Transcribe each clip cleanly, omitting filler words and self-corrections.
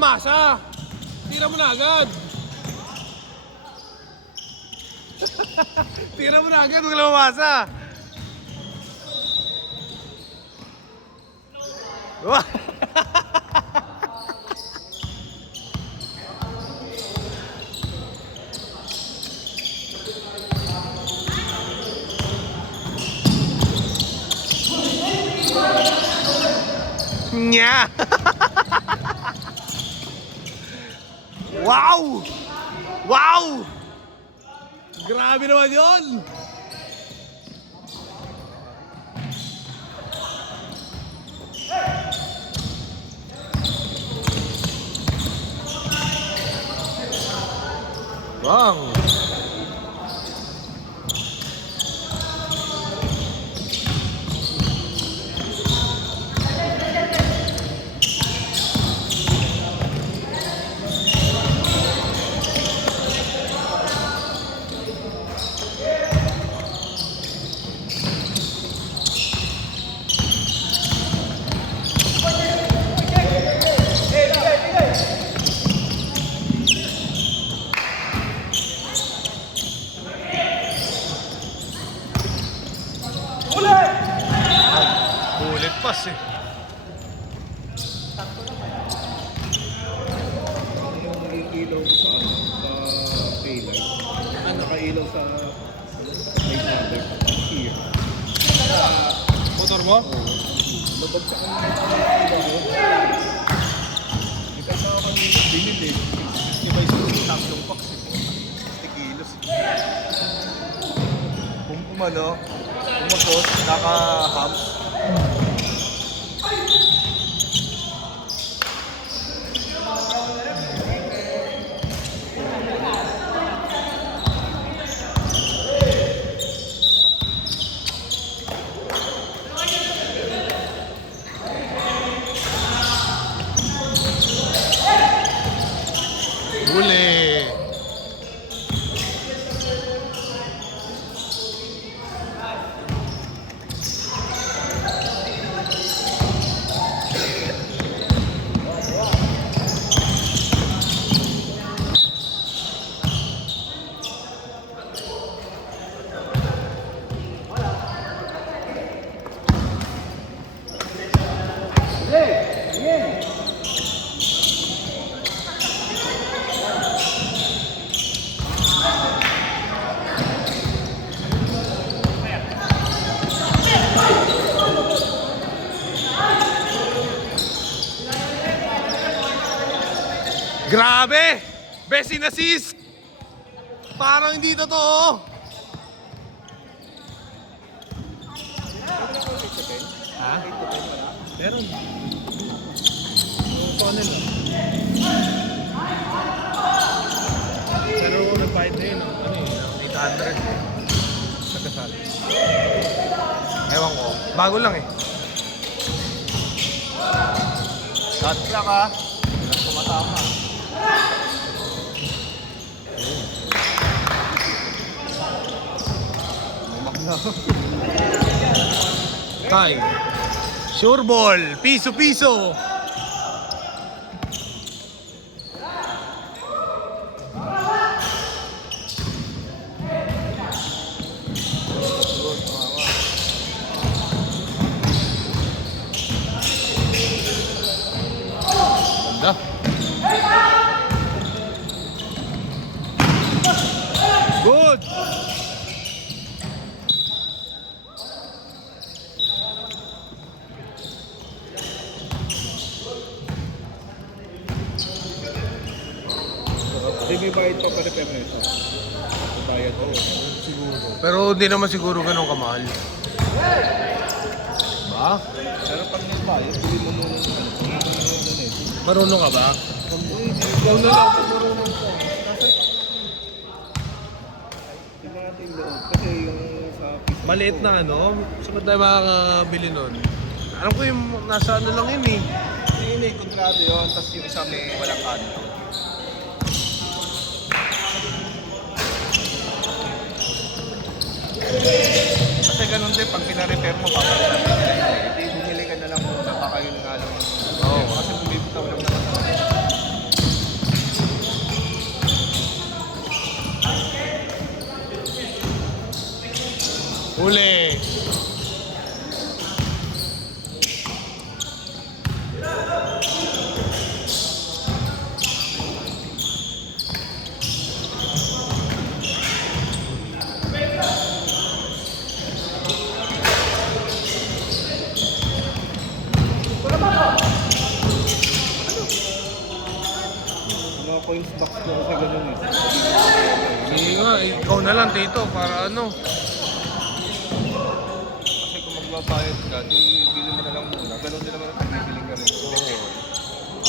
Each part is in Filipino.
mamasa. Tira mo na agad. Tira mo na agad, huwag lang mamasa. Nya. Wow! Wow! Grabe naman yun! Bang! Bulit pas eh. Yung nakikilaw sa taillight. Nakailaw sa light number. Here. Motor mo? Nabagsakan na yung ilaw yun. Kita sa kanina, binil eh. 60 by 60 tatlong packs eh. 60 kilos. Kung umano, umusot, naka-hams. Huli! Grabe! Best in assist! Parang hindi totoo! Ha? Meron. Yung funnel ah. Pero nag-fight na yun. Ano yun? 800 eh. Nagkasal. Ewan ko. Bago lang eh. Shot clock ah. Tumatama. Time. Sure ball. Piso-piso. Ganda. Good. Hindi may bayad pa pa-repair na ito. May bayad pa. Siguro. Pero hindi naman siguro ganun kamahal. Ba? Pero pag may bayad, hindi mo muna Marunong ka ba? ikaw na lang kung marunong ka. Kasi yung mga ating loob. Kasi yung sa piso. Maliit na ano? Saan ba tayo makakabili nun? Alam ko yung nasa ano lang yun eh. Yun eh, kontrado yun. Tapos yung isa may walang kanto. Kasi ganun din, pag pina-repair mo, papalitan mo nila yun. Hindi, bumili ka na lang muna, baka yun nga lang. Oo. Kasi bumibitaw lang naman. Uli. Mga points box ko sa ganun eh. Sige nga, ikaw na lang Tito para ano. Kasi kung magbabayad ka, di bili mo na lang muna. Ganun din naman ang pagbibiling ka rin. Oo.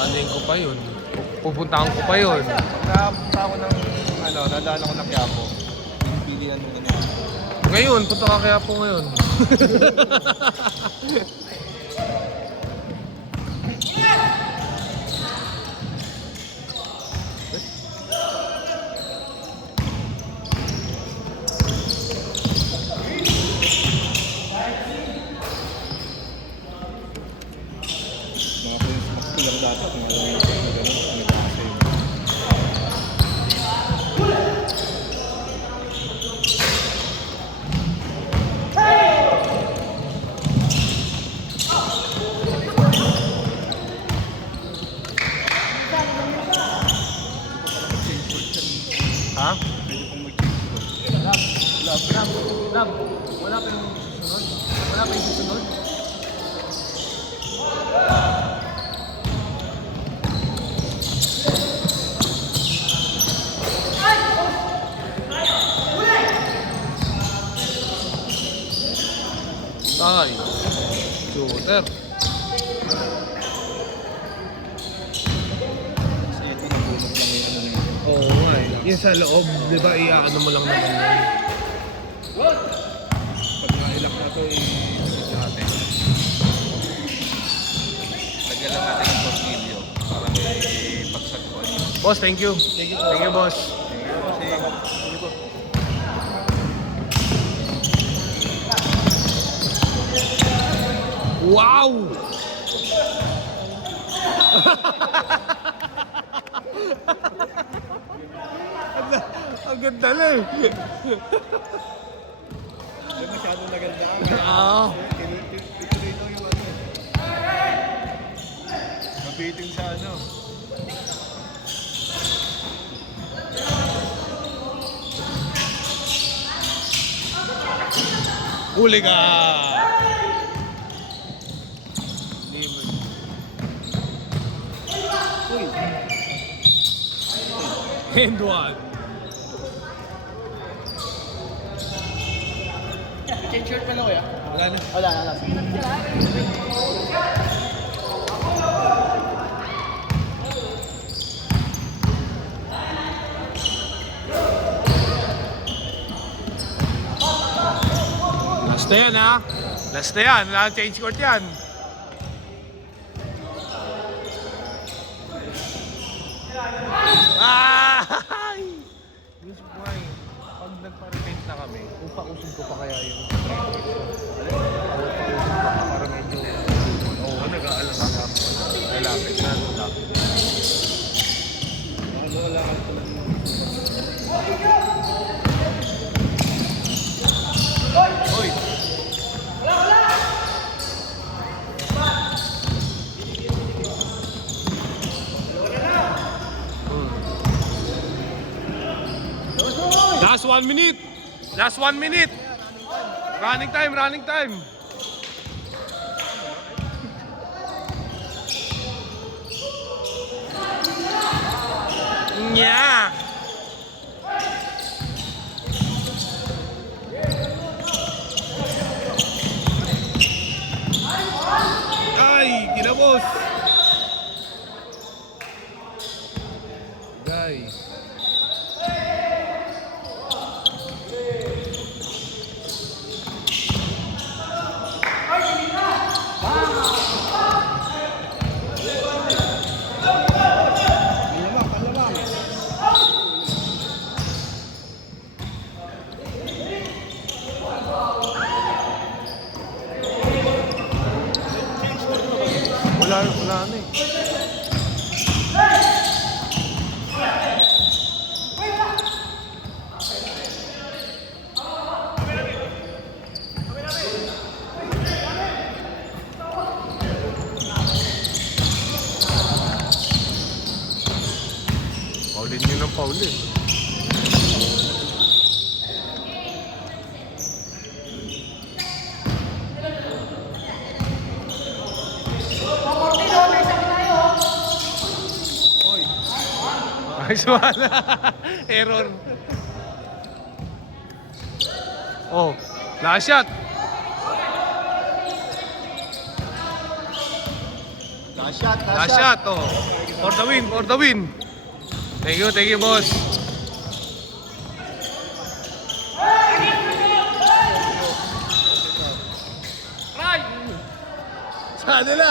Anin ko pa yun. Pupuntahan ko pa yun. Pagkapunta ako ng, nadaan ako ng Quiapo. Bilihan mo na naman. Ngayon, punta ka kaya po ngayon. Mga points box ko lang dapat. Mga ganun, may kasi yun. Ha? Pwede pong mag-change ko. Lab, wala pa yung susunod. Wala pa yung susunod. Ay, shooter. Kasi ito nabulog lang yung ano yun. Oo nga eh. Yung sa loob, di ba, iaano mo lang naman yun. Pag nailak na ito, natin. Lagyan lang natin yung tornilyo para may pagsagpuan. Boss, thank you. Thank you, boss. Sige po. Wow! Ang ganda na eh. Ay, masyadong nagandaan. Oo. Ituloy lang yung ano. Mabiting sa ano. Huli ka! Hindi mo. Uy! Hand one. Change shirt pa lang kuya? Wala na. Wala na. Last na yan ha. Last na yan. Wala change court yan. Ay! Miss Boy, pag nagpa-repaint na kami, upausin ko pa kaya yung upausin ko pa para medyo oo, nag-aalala na ako. Lalapit na. Lalapit. Ano wala ka ito Hoy! Last 1 minute! Last 1 minute! Running time, running time! Nya! Ay, kinabos! Guys. Wala na eh. Paulin nyo ng paulin. Ay, suwala. Error. Oh, last shot. Last shot, oh. For the win, for the win. Thank you, boss. Sa kanila.